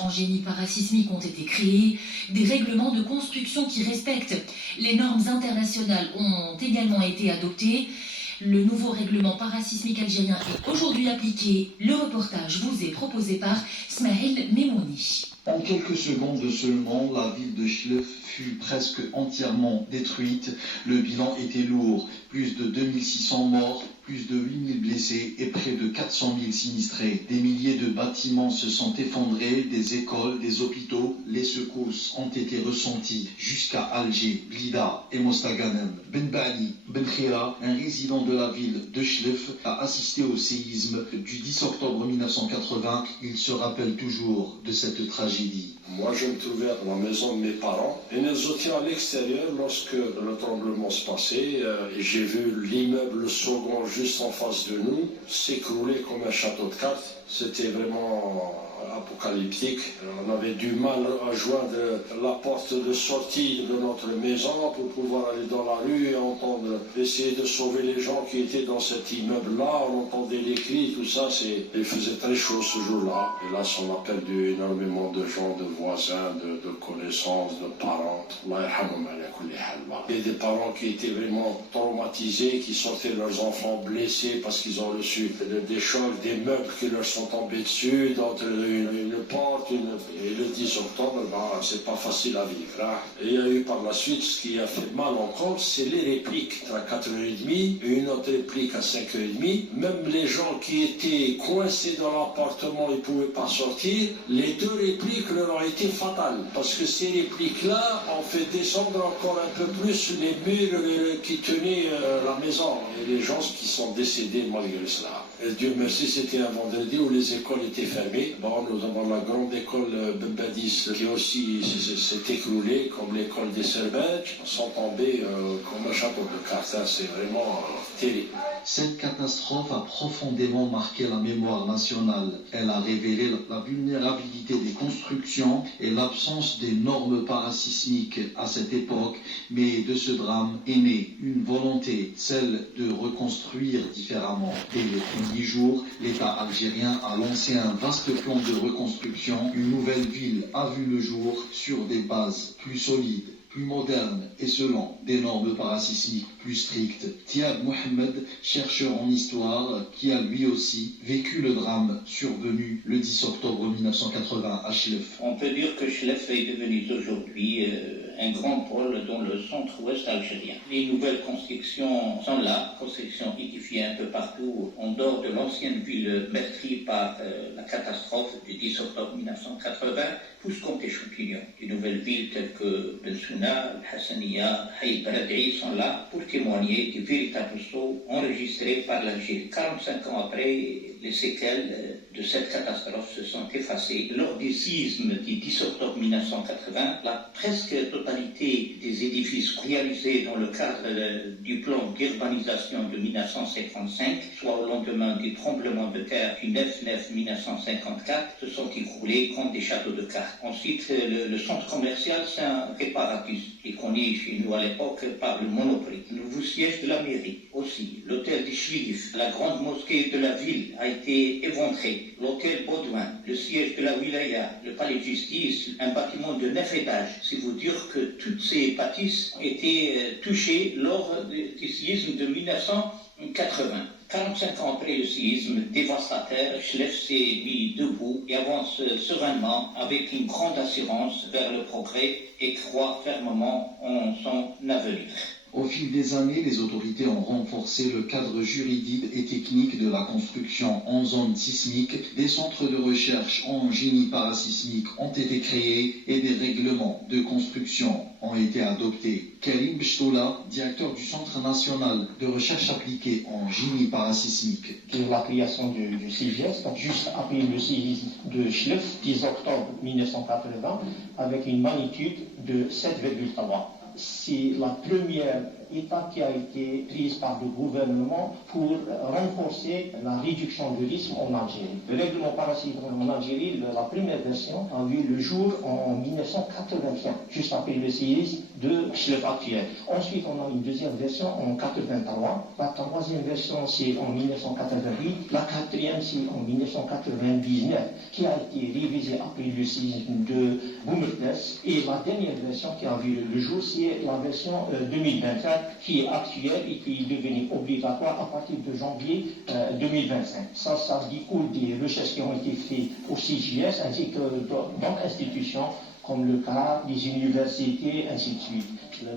En génie parasismique ont été créés, des règlements de construction qui respectent les normes internationales ont également été adoptés. Le nouveau règlement parasismique algérien est aujourd'hui appliqué. Le reportage vous est proposé par Smaïl Memouni. En quelques secondes seulement, la ville de Chlef fut presque entièrement détruite. Le bilan était lourd, plus de 2600 morts, plus de 8000 blessés et près de 400 000 sinistrés. Des milliers de bâtiments se sont effondrés, des écoles, des hôpitaux. Les secousses ont été ressenties jusqu'à Alger, Blida et Mostaganem. Ben Bali Ben Khira, un résident de la ville de Chlef, a assisté au séisme du 10 octobre 1980. Il se rappelle toujours de cette tragédie. Moi, je me trouvais à la maison de mes parents et nous étions à l'extérieur lorsque le tremblement se passait. Et j'ai vu l'immeuble second juste en face de nous s'écrouler comme un château de cartes. C'était vraiment apocalyptique. On avait du mal à joindre la porte de sortie de notre maison pour pouvoir aller dans la rue et entendre, essayer de sauver les gens qui étaient dans cet immeuble-là. On entendait les cris, tout ça. Il faisait très chaud ce jour-là. Et là, on a perdu énormément de gens, de voisins, de connaissances, de parents. Il y a des parents qui étaient vraiment traumatisés, qui sortaient leurs enfants blessés parce qu'ils ont reçu des chocs, des meubles qui leur sont tombés dessus, d'autres une porte, et le 10 octobre, c'est pas facile à vivre. Hein. Et il y a eu par la suite, ce qui a fait mal encore, c'est les répliques à 4h30 et une autre réplique à 5h30. Même les gens qui étaient coincés dans l'appartement et ne pouvaient pas sortir, les deux répliques leur ont été fatales. Parce que ces répliques-là ont fait descendre encore un peu plus les murs qui tenaient la maison et les gens qui sont décédés malgré cela. Et Dieu merci, c'était un vendredi où les écoles étaient fermées. Bon, nous avons la grande école Bembadis qui aussi s'est écroulée, comme l'école des Serbèges, sont tombés comme un château de cartes. C'est vraiment terrible. Cette catastrophe a profondément marqué la mémoire nationale. Elle a révélé la vulnérabilité des constructions et l'absence des normes parasismiques à cette époque. Mais de ce drame est née une volonté, celle de reconstruire différemment. Dès les premiers jours, l'État algérien a lancé un vaste plan de reconstruction. Une nouvelle ville a vu le jour sur des bases plus solides, plus moderne et selon des normes parasismiques plus strictes. Thiab Mohamed, chercheur en histoire, qui a lui aussi vécu le drame survenu le 10 octobre 1980 à Chlef. On peut dire que Chlef est devenu aujourd'hui un grand pôle dans le centre-ouest algérien. Les nouvelles constructions sont là, constructions édifiées un peu partout, en dehors de l'ancienne ville meurtrie par la catastrophe du 10 octobre 1980, poussent comme des champignons. Les nouvelles villes telles que Ben Souna, Hassaniya, Haït Baradei sont là pour témoigner du véritable saut enregistré par l'Algérie. 45 ans après, les séquelles de cette catastrophe se sont effacées. Lors du séisme du 10 octobre 1980, la presque totalité des édifices réalisés dans le cadre du plan d'urbanisation de 1955, soit au lendemain du tremblement de terre du 9/9/1954, se sont écroulés comme des châteaux de cartes. Ensuite, le centre commercial Saint-Réparatus, qui est connu chez nous à l'époque par le Monoprix. Le nouveau siège de la mairie aussi. L'hôtel des Chérifs, la grande mosquée de la ville a été éventrée. L'hôtel Baudouin, le siège de la Wilaya, le palais de justice, un bâtiment de 9 étages. C'est vous dire que toutes ces bâtisses ont été touchées lors du séisme de 1980. 45 ans après le séisme dévastateur, Chlef s'est mis debout et avance sereinement avec une grande assurance vers le progrès et croit fermement en son avenir. Au fil des années, les autorités ont renforcé le cadre juridique et technique de la construction en zone sismique. Des centres de recherche en génie parasismique ont été créés et des règlements de construction ont été adoptés. Karim Bchtoula, directeur du Centre national de recherche appliquée en génie parasismique. La création du CGS, donc juste après le séisme de Chlef, 10 octobre 1980, avec une magnitude de 7,3. C'est la première étape qui a été prise par le gouvernement pour renforcer la réduction du risque en Algérie. Le règlement paracyclique en Algérie, la première version, a vu le jour en 1981, juste après le séisme de Chlef actuel. Ensuite, on a une deuxième version en 1983. La troisième version, c'est en 1988. La quatrième, c'est en 1999, qui a été révisée après le séisme de Boumerdès. Et la dernière version qui a vu le jour, c'est la version 2024, qui est actuelle et qui est devenue obligatoire à partir de janvier 2025. Ça découle des recherches qui ont été faites au CGS ainsi que d'autres institutions comme le cas des universités, ainsi de suite.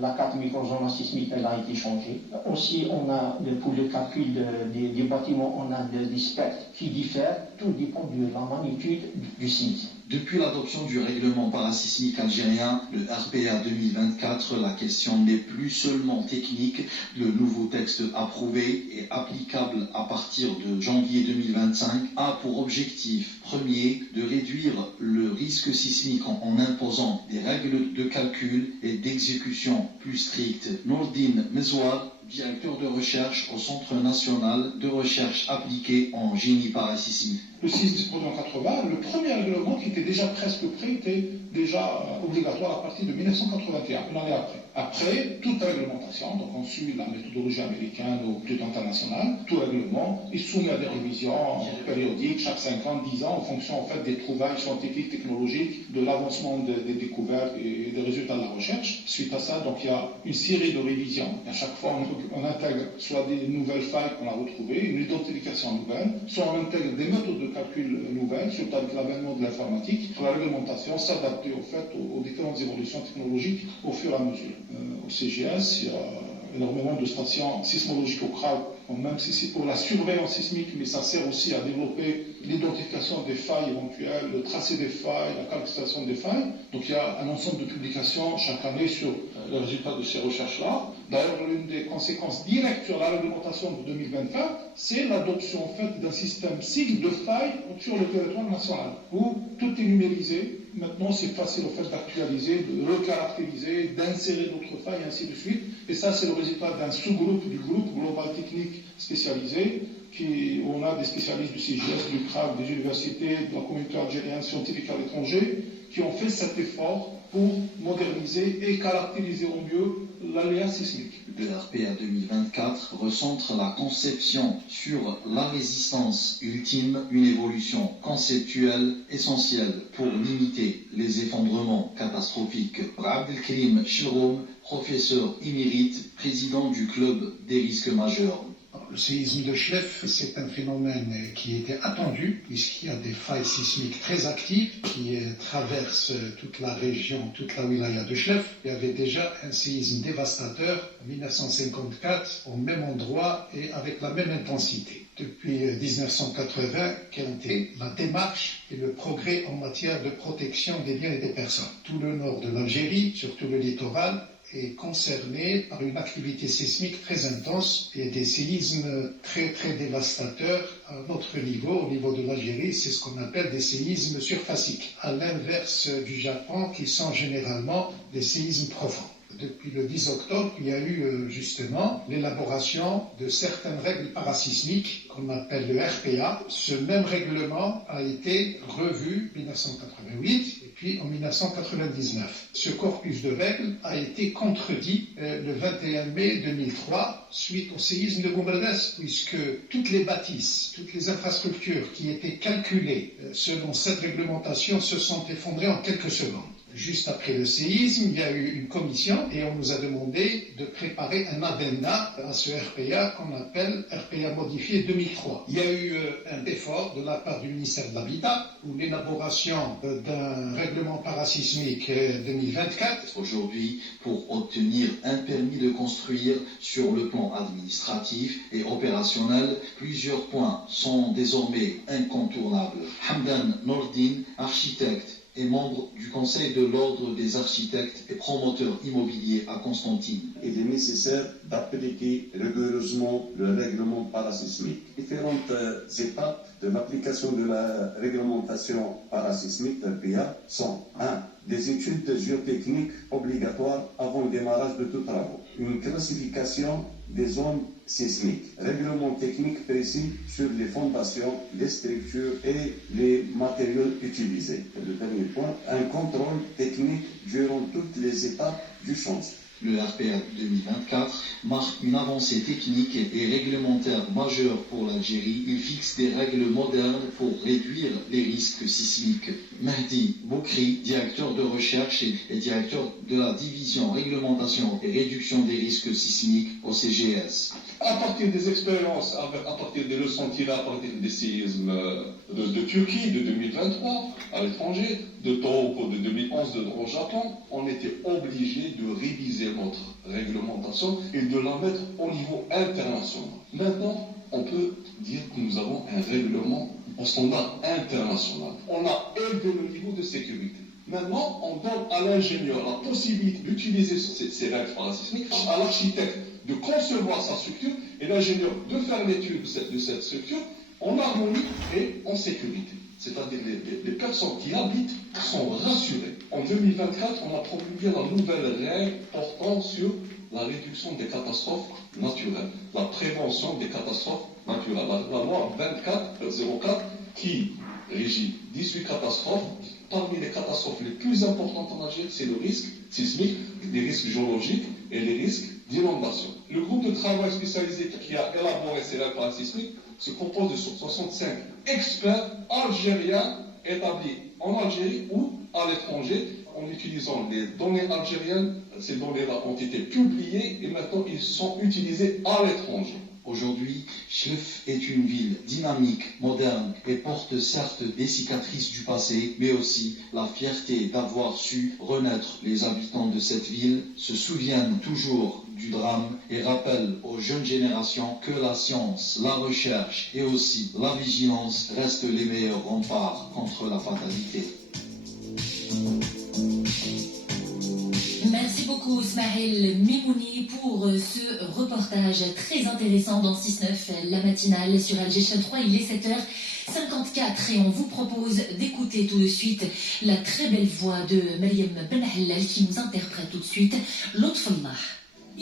La carte microzone sismique, elle a été changée. Aussi, on a, pour le calcul des bâtiments, on a des spectres qui diffèrent. Tout dépend de la magnitude du séisme. Depuis l'adoption du règlement parasismique algérien, le RPA 2024, la question n'est plus seulement technique. Le nouveau texte approuvé et applicable à partir de janvier 2025 a pour objectif premier de réduire le risque sismique en imposant des règles de calcul et d'exécution plus strictes. Nourdine Mezouar, directeur de recherche au Centre national de recherche appliquée en génie parasismique. Le séisme se produit en 80, le premier règlement qui était déjà presque prêt était déjà obligatoire à partir de 1981, une année après. Après, toute réglementation, donc on suit la méthodologie américaine ou plutôt internationale, tout règlement est soumis à des révisions périodiques, chaque 5 ans, 10 ans, en fonction en fait des trouvailles scientifiques, technologiques, de l'avancement des découvertes et des résultats de la recherche. Suite à ça, donc il y a une série de révisions. À chaque fois, on intègre soit des nouvelles failles qu'on a retrouvées, une identification nouvelle, soit on intègre des méthodes de calcul nouvelles, surtout avec l'avènement de l'informatique, pour la réglementation s'adapter au fait aux différentes évolutions technologiques au fur et à mesure. Au CGS, il y a énormément de stations sismologiques au CRAL, même si c'est pour la surveillance sismique, mais ça sert aussi à développer l'identification des failles éventuelles, le tracé des failles, la caractérisation des failles. Donc il y a un ensemble de publications chaque année sur les résultats de ces recherches-là. D'ailleurs, l'une des conséquences directes sur la réglementation de 2024, c'est l'adoption en fait d'un système SIG de failles sur le territoire national, où tout est numérisé. Maintenant, c'est facile au fait d'actualiser, de recaractériser, d'insérer d'autres failles, et ainsi de suite. Et ça, c'est le résultat d'un sous-groupe du groupe Global Technique spécialisé, où on a des spécialistes du CGS, du CRAC, des universités, de la communauté algérienne scientifique à l'étranger, qui ont fait cet effort pour moderniser et caractériser au mieux l'aléa sismique. Le RPA 2024 recentre la conception sur la résistance ultime, une évolution conceptuelle essentielle pour limiter les effondrements catastrophiques. Abdelkrim Chilroum, professeur émérite, président du club des risques majeurs. Le séisme de Chlef, c'est un phénomène qui était attendu, puisqu'il y a des failles sismiques très actives qui traversent toute la région, toute la wilaya de Chlef. Il y avait déjà un séisme dévastateur en 1954, au même endroit et avec la même intensité. Depuis 1980, quelle était la démarche et le progrès en matière de protection des biens et des personnes. Tout le nord de l'Algérie, surtout le littoral, est concerné par une activité sismique très intense et des séismes très très dévastateurs à notre niveau, au niveau de l'Algérie, c'est ce qu'on appelle des séismes surfaciques, à l'inverse du Japon qui sont généralement des séismes profonds. Depuis le 10 octobre, il y a eu justement l'élaboration de certaines règles parasismiques qu'on appelle le RPA. Ce même règlement a été revu en 1988 et puis en 1999. Ce corpus de règles a été contredit le 21 mai 2003 suite au séisme de Boumerdès, puisque toutes les bâtisses, toutes les infrastructures qui étaient calculées selon cette réglementation se sont effondrées en quelques secondes. Juste après le séisme, il y a eu une commission et on nous a demandé de préparer un addenda à ce RPA qu'on appelle RPA modifié 2003. Il y a eu un effort de la part du ministère de l'Habitat pour l'élaboration d'un règlement parasismique 2024. Aujourd'hui, pour obtenir un permis de construire sur le plan administratif et opérationnel, plusieurs points sont désormais incontournables. Hamdan Nourdine, architecte et membre du Conseil de l'Ordre des architectes et promoteurs immobiliers à Constantine. Il est nécessaire d'appliquer rigoureusement le règlement parasismique. Différentes étapes de l'application de la réglementation parasismique RPA sont 1. Des études géotechniques obligatoires avant le démarrage de tous travaux. Une classification des zones sismiques. Règlement technique précis sur les fondations, les structures et les matériaux utilisés. Et le dernier point, un contrôle technique durant toutes les étapes du chantier. Le RPA 2024 marque une avancée technique et réglementaire majeure pour l'Algérie. Il fixe des règles modernes pour réduire les risques sismiques. Mehdi Boukri, directeur de recherche et directeur de la division réglementation et réduction des risques sismiques au CGS. À partir des expériences, à partir des leçons tirées à partir des séismes de Turquie de 2023 à l'étranger, de Tohoku de 2011 au Japon, on était obligé de réviser notre réglementation et de la mettre au niveau international. Maintenant, on peut dire que nous avons un règlement au standard international. On a élevé le niveau de sécurité. Maintenant, on donne à l'ingénieur la possibilité d'utiliser ces règles parasismiques, à l'architecte de concevoir sa structure et l'ingénieur de faire l'étude de cette structure en harmonie et en sécurité. C'est-à-dire les personnes qui habitent sont rassurées. En 2024, on a promulgué la nouvelle règle portant sur la réduction des catastrophes naturelles, la prévention des catastrophes naturelles. La loi 2404 qui régit 18 catastrophes. Parmi les catastrophes les plus importantes en Algérie, c'est le risque sismique, les risques géologiques et les risques d'inondation. Le groupe de travail spécialisé qui a élaboré ces règles parasismiques se compose de 65 experts algériens établis en Algérie ou à l'étranger en utilisant les données algériennes. Ces données-là ont été publiées et maintenant ils sont utilisés à l'étranger. Aujourd'hui, Chlef est une ville dynamique, moderne et porte certes des cicatrices du passé, mais aussi la fierté d'avoir su renaître. Les habitants de cette ville se souviennent toujours du drame et rappellent aux jeunes générations que la science, la recherche et aussi la vigilance restent les meilleurs remparts contre la fatalité. Merci beaucoup Smaïl Mimouni pour ce reportage très intéressant dans 6-9, la matinale sur Alger 3. Il est 7h54 et on vous propose d'écouter tout de suite la très belle voix de Mariam Ben Hallal qui nous interprète tout de suite Lotfallah.